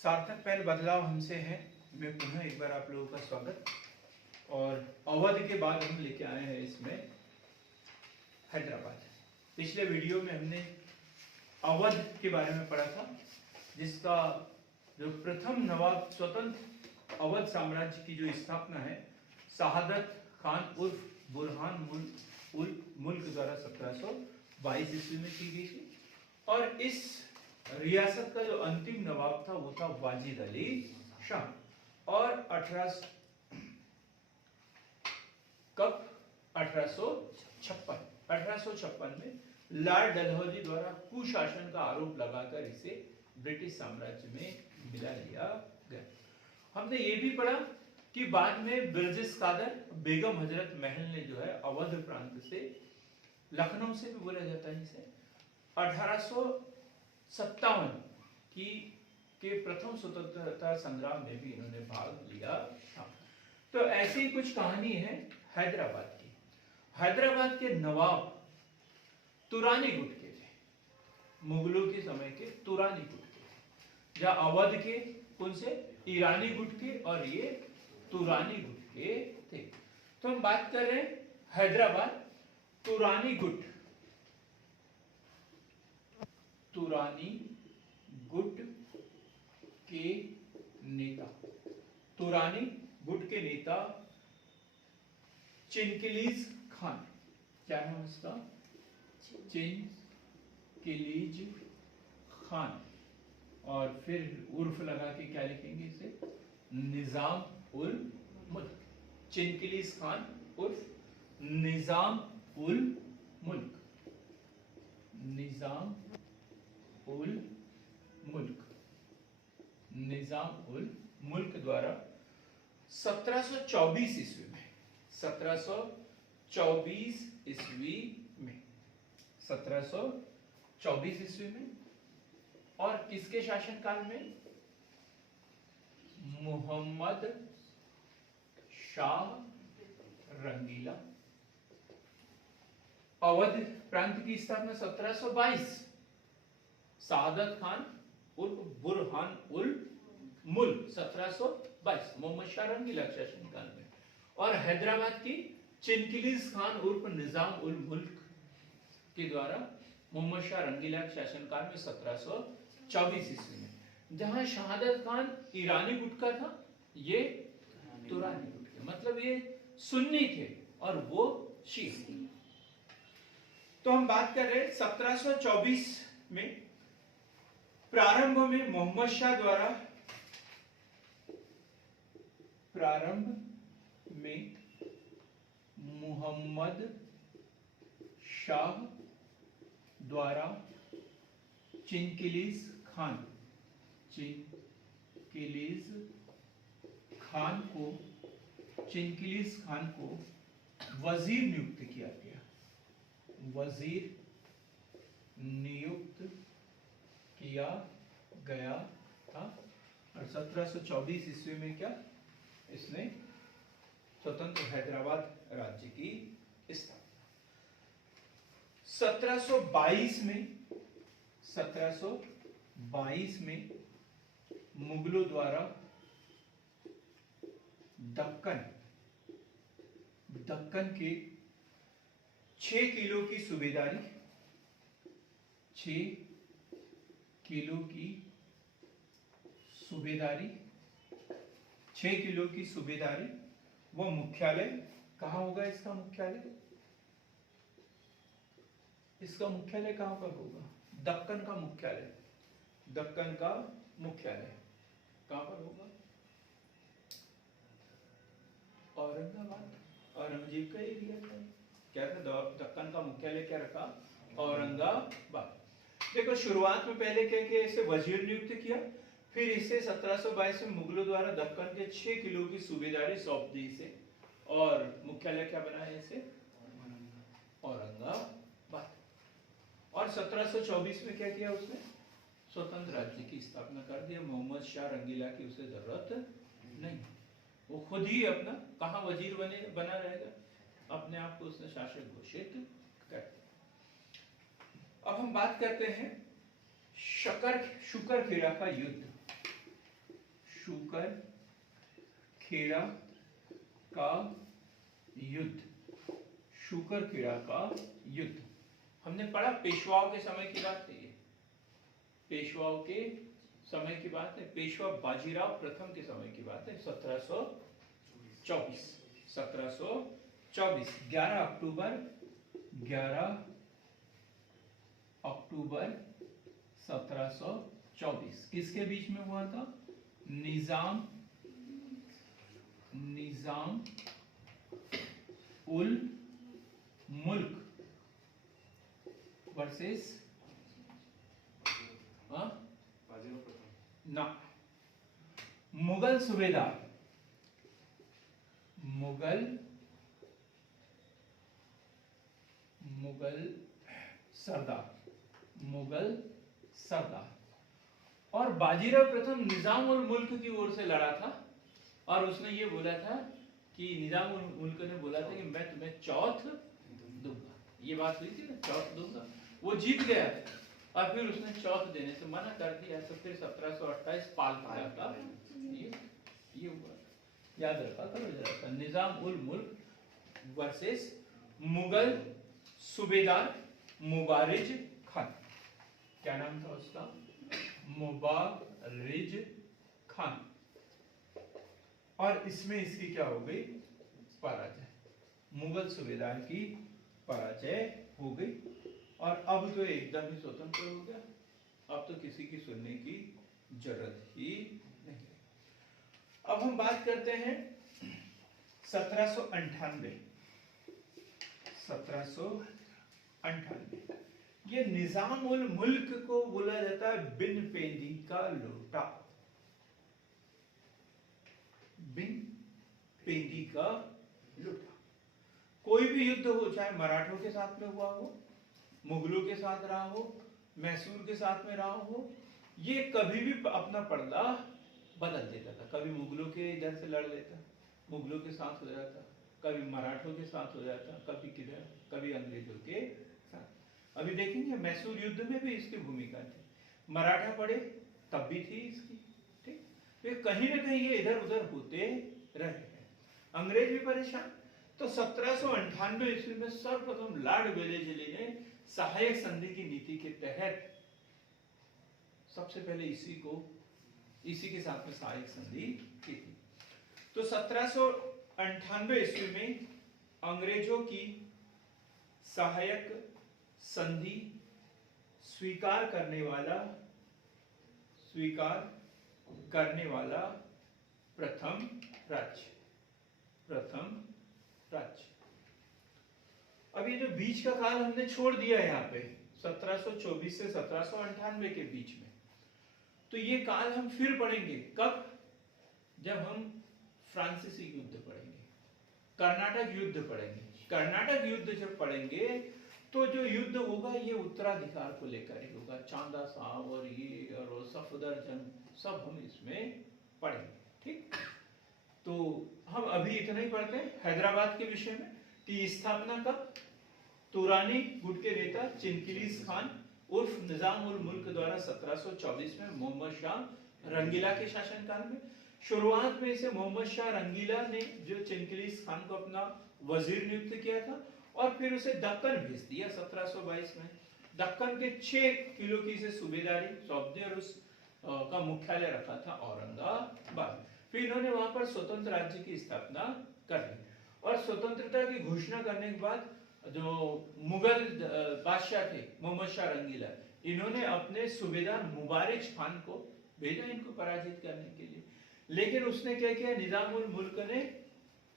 सार्थक पहल बदलाव हमसे है में पुनः एक बार आप लोगों का स्वागत। और अवध के बाद हम लेके आए हैं इसमें हैदराबाद। पिछले वीडियो में हमने अवध के बारे में पढ़ा था, जिसका जो प्रथम नवाब स्वतंत्र अवध साम्राज्य की जो स्थापना है शहादत खान उर्फ बुरहान उल मुल्क द्वारा 1722 ईस्वी में की गई थी। और इस रियासत का जो अंतिम नवाब था वो था वाजिद अली शाह। और 1856 में लॉर्ड डलहौजी द्वारा कुशासन का आरोप लगाकर इसे ब्रिटिश साम्राज्य में मिला लिया गया। हमने ये भी पढ़ा कि बाद में बिरजिस कादर बेगम हजरत महल ने जो है अवध प्रांत से, लखनऊ से भी बोला जाता है इसे, 1857 के प्रथम स्वतंत्रता संग्राम में भी इन्होंने भाग लिया था। तो ऐसी कुछ कहानी है हैदराबाद की। हैदराबाद के नवाब तुरानी गुट के थे, मुगलों के समय के तुरानी गुट के थे। जहां अवध के कौन से ईरानी गुट के और ये तुरानी गुट के थे। तो हम बात कर रहे हैं हैदराबाद तुरानी गुट, तुरानी गुट के नेता, तुरानी गुट के नेता चिनकिलीज खान। क्या नाम उसका? चिनकिलीज खान। और फिर उर्फ लगा के क्या लिखेंगे इसे? निजाम उल मुल्क। चिनकिलीज खान उर्फ निजाम उल मुल्क, निजाम उल मुल्क, निजाम उल मुल्क द्वारा 1724 ईस्वी में, 1724 ईस्वी में, 1724 ईस्वी में। और किसके शासनकाल में? मोहम्मद शाह रंगीला। अवध प्रांत की स्थापना 1722 शहादत खान उर्फ बुरहान उल मुल्क 1722 मोहम्मद शाह रंगीला शासनकाल में। और हैदराबाद की चिनकिलीज खान उर्फ निजाम उल मुल्क के द्वारा मोहम्मद शाह रंगीला शासनकाल में 1724 ईस्वी में। जहां शहादत खान ईरानी गुट का था, ये तुरानी गुट के, मतलब ये सुन्नी थे और वो शीई। तो हम बात कर रहे हैं 1724 में प्रारंभ में मोहम्मद शाह द्वारा, प्रारंभ में मोहम्मद शाह द्वारा चिनकिलीज खान, चिनकिलीज खान को, चिनकिलीज खान को वजीर नियुक्त किया गया, वजीर नियुक्त किया गया था। और 1724 ईस्वी में क्या इसने स्वतंत्र हैदराबाद राज्य की स्थापना। 1722 में मुगलों द्वारा दक्कन के 6 किलो की सूबेदारी, 6 किलो की सूबेदारी, 6 किलो की सूबेदारी। वो मुख्यालय कहाँ होगा? इसका मुख्यालय, इसका मुख्यालय कहां पर होगा? दक्कन का मुख्यालय, दक्कन का मुख्यालय कहां पर होगा? औरंगाबाद, औरंगजेब का एरिया था। क्या था? दक्कन का मुख्यालय क्या रखा? औरंगाबाद। देखो शुरुआत में पहले क्या किया, इसे वजीर नियुक्त किया, फिर इसे 1722 में मुगलों द्वारा दक्कन के 6 किलो की सूबेदारी सौंप दी इसे, और मुख्यालय क्या बनाया इसे? औरंगाबाद। और 1724 में क्या किया उसने? स्वतंत्र राज्य की स्थापना कर दिया। मोहम्मद शाह रंगीला की उसे जरूरत नहीं, वो खुद ही अपना कहां वजीर बना रहेगा, अपने आप को उसने शासक घोषित कर दिया। अब हम बात करते हैं शुकरखेड़ा का युद्ध। शूकर खेड़ा का युद्ध, शूकर खेड़ा का युद्ध। हमने पढ़ा पेशवाओं के समय की बात है, ये पेशवाओं के समय की बात है, पेशवा बाजीराव प्रथम के समय की बात है, 1724 1724 11 अक्टूबर 1724 किसके बीच में हुआ था? निजाम उल मुल्क वर्सेस ना मुगल सूबेदार, मुगल सरदार और बाजीराव प्रथम निजाम उल मुल्क की ओर से लड़ा था और उसने ये बोला था कि निजाम उल मुल्क ने बोला था कि मैं तुम्हें चौथ दूंगा, ये बात हुई थी ना, चौथ दूंगा। वो जीत गया और फिर उसने चौथ देने से मना कर दिया, तो फिर 1728 पाल किया था। ये हुआ, याद रखा करो जरा, निजाम उल मुल्क वर्सेस मुगल सूबेदार मुबारिज खान। क्या नाम था उसका? मुबारिज खान। और इसमें इसकी क्या हो गई? पराजय, मुगल सूबेदार की पराजय हो गई और अब तो एकदम ही स्वतंत्र हो गया, अब तो किसी की सुनने की जरूरत ही नहीं। अब हम बात करते हैं 1798। ये निजाम उल मुल्क को बोला जाता है बिन पेंदी का लोटा, बिन पेंदी का लोटा। कोई भी युद्ध हो, चाहे मराठों के साथ में हुआ हो, मुगलों के साथ रहा हो, मैसूर के साथ में रहा हो, ये कभी भी अपना पड़दा बदल देता था। कभी मुगलों के इधर से लड़ लेता, मुगलों के साथ हो जाता, कभी मराठों के साथ हो जाता, कभी किधर, कभी अंग्रेजों के साथ। अभी देखेंगे मैसूर युद्ध में भी इसकी भूमिका थी, मराठा पड़े तब भी थी इसकी, ठीक। तो कहीं ना कहीं ये इधर उधर होते रहे हैं। अंग्रेज भी परेशान। तो 1798 ईस्वी में सर्वप्रथम लॉर्ड वेलेस्ली ने सहायक संधि की नीति के तहत सबसे पहले इसी के साथ में सहायक संधि की थी। तो 1798 ईस्वी में अंग्रेजों की सहायक संधि स्वीकार करने वाला प्रथम राज्य। अब ये जो बीच का काल हमने छोड़ दिया है यहाँ पे 1724 से 1798 के बीच में, तो ये काल हम फिर पढ़ेंगे कब? जब हम फ्रांसीसी युद्ध पढ़ेंगे, कर्नाटक युद्ध पढ़ेंगे। कर्नाटक युद्ध जब पढ़ेंगे तो जो युद्ध होगा ये उत्तराधिकार को लेकर ही होगा, चांदा साहब और ये और सफदरजंग सब हम इसमें पढ़ेंगे, ठीक। तो हम अभी इतना ही पढ़ते हैं हैदराबाद के विषय में कि स्थापना कब? तुरानी गुट के नेता चिनकिलीस खान उर्फ निजाम उल मुल्क द्वारा 1724 में मोहम्मद शाह रंगीला के शासनकाल में। शुरुआत में इसे मोहम्मद शाह रंगीला ने जो चिनकिलीस खान को अपना वजीर नियुक्त किया था और फिर उसे दक्कन भेज दिया 1722 में। दक्कन के 6 किलो की इसे सूबेदारी सौंप दी और उस का मुख्यालय रखा था औरंगाबाद। फिर इन्होंने वहां पर स्वतंत्र राज्य की स्थापना कर दी और स्वतंत्रता की घोषणा करने के बाद जो मुगल बादशाह थे मोहम्मद शाह रंगीला, इन्होंने अपने सूबेदार मुबारिज खान को भेजा इनको पराजित करने के लिए। लेकिन उसने क्या किया? निजाम उल मुल्क ने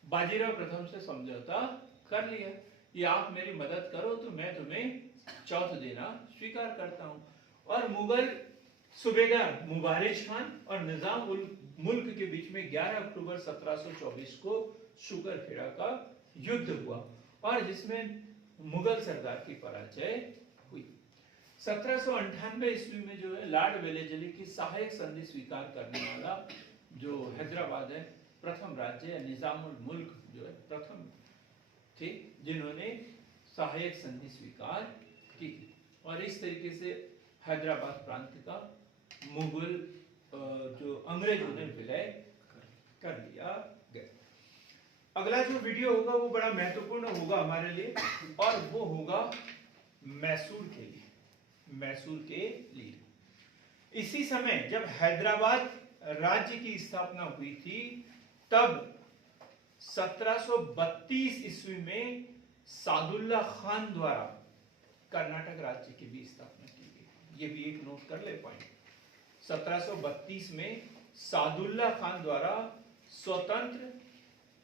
बाजीराव प्रथम से समझौता कर लिया कि आप मेरी मदद करो तो मैं तुम्हें चौथ देना स्वीकार करता हूं। और मुगल सूबेदार मुबारिज खान और निजाम उल मुल्क के बीच में 11 अक्टूबर 1724 को शूकरखेड़ा का युद्ध हुआ और जिसमें मुगल सरदार की पराजय हुई। 1798 ईस्वी में जो है लॉर्ड वेलेस्ली की सहायक संधि स्वीकार करने वाला जो हैदराबाद है प्रथम राज्य है, निजाम उल मुल्क जो है प्रथम थे जिन्होंने सहायक संधि स्वीकार की और इस तरीके से हैदराबाद प्रांत का मुगल जो अंग्रेजों ने विलय कर लिया गया। अगला जो वीडियो होगा वो बड़ा महत्वपूर्ण होगा हमारे लिए, और वो होगा मैसूर के लिए, मैसूर के लिए। इसी समय जब हैदराबाद राज्य की स्थापना हुई थी, तब 1732 ईस्वी में सादुल्ला खान द्वारा कर्नाटक राज्य की भी स्थापना की गई। ये भी एक नोट कर ले पॉइंट। 1732 में सादुल्ला खान द्वारा स्वतंत्र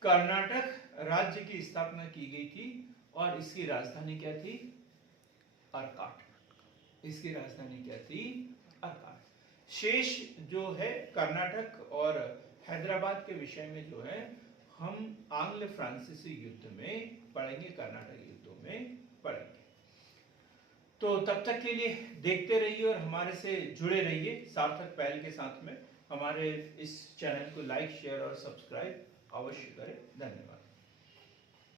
कर्नाटक राज्य की स्थापना की गई थी, और इसकी राजधानी क्या थी? अर्काट। इसकी राजधानी क्या थी? अर्काट। शेष जो है कर्नाटक और हैदराबाद के विषय में जो है हम आंग्ल फ्रांसीसी युद्ध में पढ़ेंगे, कर्नाटक युद्धों में पढ़ेंगे। तो तब तक के लिए देखते रहिए और हमारे से जुड़े रहिए सार्थक पहल के साथ में। हमारे इस चैनल को लाइक, शेयर और सब्सक्राइब अवश्य करें। धन्यवाद।